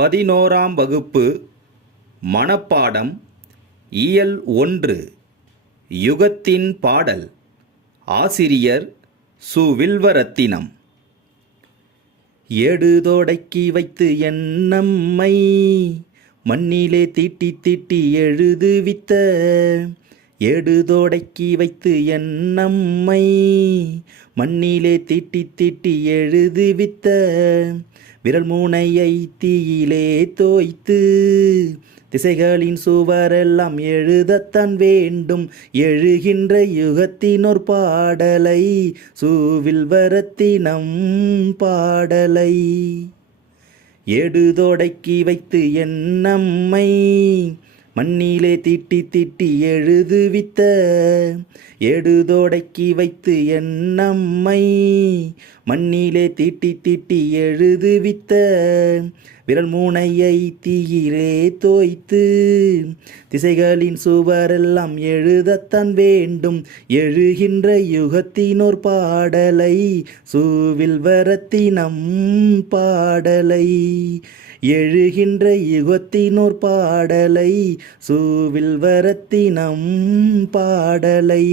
பதினோராம் வகுப்பு மனப்பாடம் இயல் ஒன்று யுகத்தின் பாடல் ஆசிரியர் சு. வில்வரத்தினம். எடுதோடக்கி வைத்து என்னம்மை மண்ணிலே தீட்டி தீட்டி எழுதுவித்த எடுதோடைக்கி வைத்து என்னம்மை மண்ணிலே தீட்டி தீட்டி எழுதுவித்த விரல் மூனையை தீயிலே தோய்த்து திசைகளின் சுவரெல்லாம் எழுதத்தான் வேண்டும். எழுகின்ற யுகத்தினோர் பாடலை சூவில் வரத்தினம் பாடலை. எடுதோடக்கி வைத்து என்னம்மை மண்ணிலே தீட்டி தீட்டி எழுதுவித்த எடுதோடக்கி வைத்து என்னம்மை மண்ணிலே தீட்டி தீட்டி எழுதுவித்த விரல் மூனையை தீயிலே தோய்த்து. திசைகளின் சுவரெல்லாம் எழுதத்தான் வேண்டும் எழுகின்ற யுகத்தினோர் பாடலை சூவில் வரத்தினம் பாடலை. எழுகின்ற யுகத்தினோர் பாடலை சூவில் வரத்தினம் பாடலை.